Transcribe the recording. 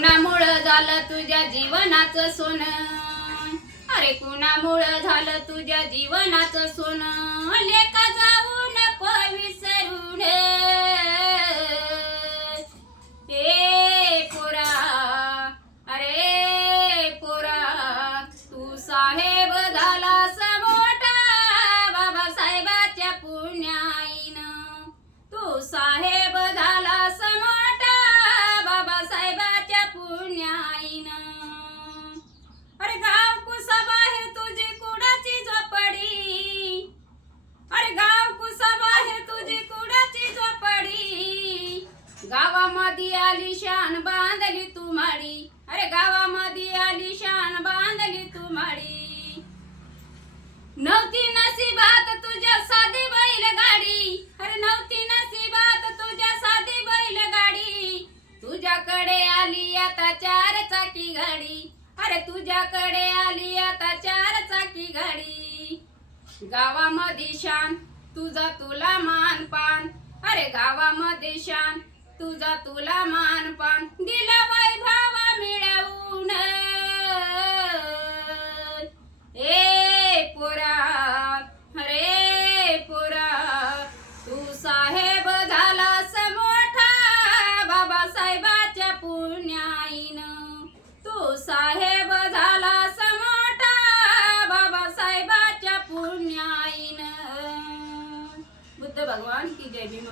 कुणामुळं झालं तुझ्या जीवनाचं सोनं, अरे कुणामुळं झालं तुझ्या जीवनाचं सोनं, लेका जाऊ नको विसरून ए पोरा, अरे पोरा तू साहेब झालास मोठा बाबासाहेबाच्या पुण्याईनं, तू साहेब झालास मोठा बाबासाहेबाच्या पुण्याईनं. अरे गाव कुसाबाहेर तुझी कुडाची झोपडी, अरे गाव कुसाबाहेर तुझी कुडाची झोपडी, गावामध्ये आली शान बांधली तू माडी, अरे गावामध्ये आली शान बांधली तू माडी. नव्हती नशिबात तुझ्या साधी बैलगाडी, अरे नव्हती नशिबात तुझ्या साधी बैलगाडी, तुझ्याकडे आली आता चार चाकी गाडी, अरे तुझ्याकडे आली आता चार चाकी गाडी. गावामध्ये शान तुझा तुला मान पान, अरे गावामध्ये शान तुझा तुला मान पान, दिला वैभव मिळवून ए पोरा, अरे पोरा तू साहेब झालास मोठा बाबासाहेबाच्या पुण्याईनं, तू साहेब झालास मोठा बाबासाहेबाच्या पुण्याईनं. बुद्ध भगवान की जय. भीम.